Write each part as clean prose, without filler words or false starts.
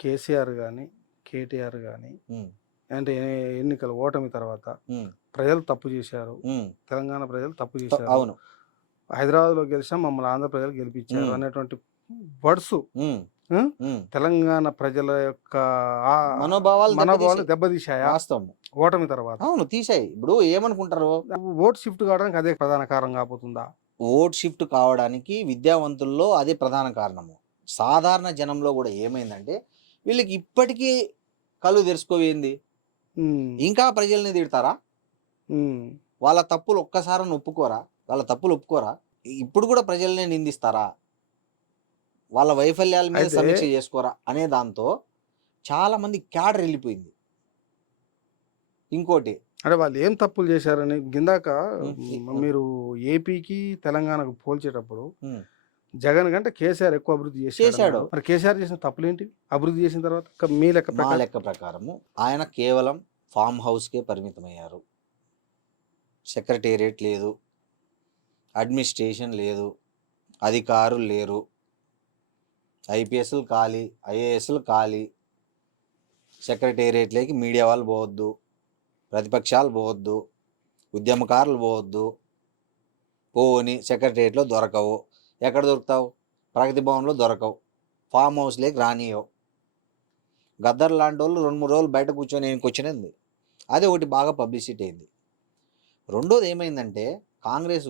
కేసీఆర్ గాని, కేటీఆర్ గాని హ్మ్. అంటే ఎన్నికల ఓటమి తర్వాత హ్మ్. ప్రజలు తప్పు చేశారు. హ్మ్. తెలంగాణ ప్రజలు తప్పు చేశారు. అవును. హైదరాబాద్‌లో గెలిచాం మమ్మల్ని ఆంధ్ర ప్రజలు గెలిపించారు హ్మ్. అనేటువంటి వర్డ్స్ హ్మ్. హ్మ్. హ్మ్. తెలంగాణ ప్రజల యొక్క మనోభావాలు మనోభావాలు దెబ్బతీసాయి. దెబ్బతీశాయా వాస్తవం. ఓటమి తర్వాత? అవును. తీశాయి. ఇప్పుడు ఏమనుకుంటారు? ఓట్ షిఫ్ట్ కావడానికి అదే ప్రధాన కారణం కాబోతుందా? ఓట్ షిఫ్ట్ కావడానికి విద్యావంతుల్లో అదే ప్రధాన కారణము. సాధారణ జనంలో గూడా ఏమైందంటే, వీళ్ళకి ఇప్పటికీ కళ్ళు తెరుసుకోవేంది? హ్మ్. ఇంకా ప్రజల్ని తిడతారా? హ్మ్. వాళ్ళ తప్పులు ఒక్కసారన్నా ఒప్పుకోరా? వాళ్ళ తప్పులు ఒప్పుకోరా? ఇప్పుడు గూడా ప్రజల్నే నిందిస్తారా? వాళ్ళ వైఫల్యాల మీద అయితే సమీక్ష చేసుకోరా? అనే దాంతో చాలామంది క్యాడర్ ఎళ్ళిపోయింది. ఇంకోటి అంటే వాళ్ళు ఏం తప్పులు చేశారని గిందాక హ్మ్. మీరు ఏపీకి, తెలంగాణకు పోల్చేటప్పుడు హ్మ్. జగన్ కంటే కేసీఆర్ ఎక్కువ అభివృద్ధి చేశాడు. చేశాడన్నారు. మరి కేసీఆర్ చేసిన తప్పులేంటి? అభివృద్ధి చేసిన తర్వాత మీ లెక్క మా ప్రకారం? లెక్క ప్రకారము ఆయన కేవలం ఫార్మ్ హౌస్‌కే పరిమితమయ్యారు. సెక్రటేరియట్ లేదు. అడ్మినిస్ట్రేషన్ లేదు. అధికారులు లేరు. ఐపీఎస్‌లు ఖాళీ. ఐఏఎస్‌లు ఖాళీ. సెక్రటేరియట్‌లోకి మీడియా వాళ్ళు పోవద్దు. ప్రతిపక్షాలు పోవద్దు. ఉద్యమకారులు పోవద్దు. పోని సెక్రటేరియట్‌లో దొరకవు. ఎక్కడ దొరుకుతావు? ప్రగతి భవన్‌లో దొరకవు. ఫార్మ్ హౌస్‌లోకి రానీయవు. గద్దర్ లాంటోళ్ళు 2, 3 రోజులు బయట కూర్చొని ఏనుకొచ్చినది. అదే ఒకటి బాగా పబ్లిసిటీ అయింది. రెండోది ఏమైందంటే కాంగ్రెస్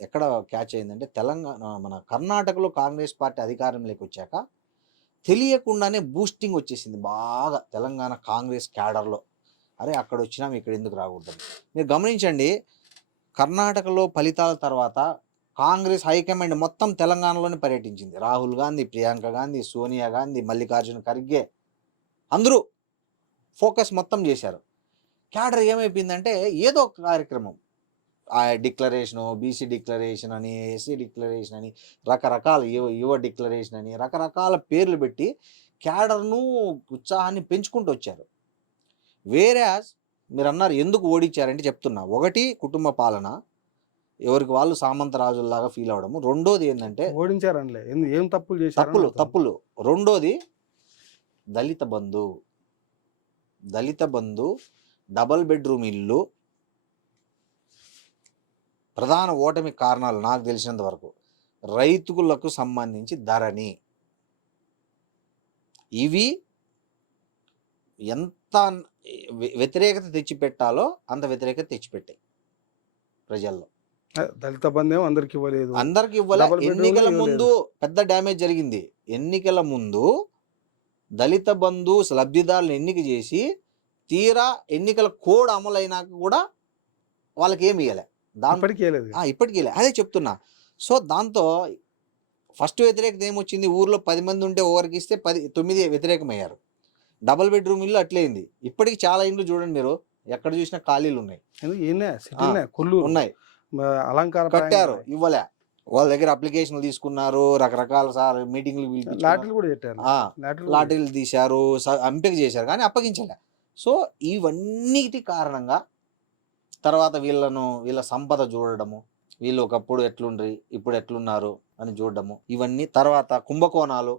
ఎక్కడ క్యాచ్ అయిందంటే మన కర్ణాటకలో కాంగ్రెస్ పార్టీ అధికారంలోకి వచ్చాక తెలియకుండానే బూస్టింగ్ వచ్చేసింది బాగా తెలంగాణ కాంగ్రెస్ క్యాడర్లో. అరే అక్కడ వచ్చినాం ఇక్కడ ఎందుకు రాకూడదు. మీరు గమనించండి, కర్ణాటకలో ఫలితాల తర్వాత కాంగ్రెస్ హైకమాండ్ మొత్తం తెలంగాణలోనే పర్యటించింది. రాహుల్ గాంధీ, ప్రియాంక గాంధీ, సోనియా గాంధీ, మల్లికార్జున ఖర్గే అందరూ ఫోకస్ మొత్తం చేశారు. క్యాడర్ ఏమైపోయిందంటే ఏదో ఒక కార్యక్రమం, ఆ డిక్లరేషను, బీసీ డిక్లరేషన్ అని, ఎస్సీ డిక్లరేషన్ అని, రకరకాల యువ డిక్లరేషన్ అని రకరకాల పేర్లు పెట్టి క్యాడర్ను ఉత్సాహాన్ని పెంచుకుంటూ వచ్చారు. వేరేయాజ్ మీరు అన్నారు ఎందుకు ఓడించారంటే చెప్తున్నా. ఒకటి కుటుంబ పాలన, ఎవరికి వాళ్ళు సామంత రాజుల్లాగా ఫీల్ అవడము. రెండోది ఏంటంటే ఓడించారనిలే ఏం తప్పులు చేశారని తప్పులు. రెండోది దళిత బంధు, డబల్ బెడ్రూమ్ ఇల్లు. ప్రధాన ఓటమి కారణాలు నాకు తెలిసినంత వరకు రైతులకు సంబంధించి ధరణి, ఇవి ఎంత వ్యతిరేకత తెచ్చిపెట్టాలో అంత వ్యతిరేకత తెచ్చిపెట్టాయి ప్రజల్లో. దళిత బంధం అందరికి ఇవ్వలేదు. అందరికి ఇవ్వలే. డబుల్ బెడ్రూమ్ ఎన్నికల ఇవ్వలేదు. ముందు పెద్ద డ్యామేజ్ జరిగింది. ఎన్నికల ముందు దళిత బంధు లబ్ధిదారులను ఎన్నిక చేసి తీరా ఎన్నికల కోడ్ అమలైనాక కూడా వాళ్ళకి ఏమి ఇవ్వలే. ఇప్పటికీ ఇవ్వలే. అదే చెప్తున్నా. సో దాంతో ఫస్ట్ వ్యతిరేకత ఏమొచ్చింది? ఊర్లో 10 మంది ఉంటే ఒకరికి ఇస్తే 9 వ్యతిరేకమయ్యారు. డబల్ బెడ్రూమ్ ఇల్లు అట్లయింది. ఇప్పటికి చాలా ఇండ్లు చూడండి మీరు, ఎక్కడ చూసినా ఖాళీలు ఉన్నాయి. ఉన్నాయి అలంకార కట్టారు, ఇవ్వలే. వాళ్ళ దగ్గర అప్లికేషన్లు తీసుకున్నారు, రకరకాల మీటింగ్లు లాటరీలు తీశారు, ఎంపిక చేశారు, కానీ అప్పగించలే. సో ఇవన్నిటి కారణంగా తర్వాత వీళ్ళ సంపద చూడడము, వీళ్ళు ఒకప్పుడు ఎట్లుండ్రి ఇప్పుడు ఎట్లున్నారు అని చూడడము, ఇవన్నీ తర్వాత కుంభకోణాలు.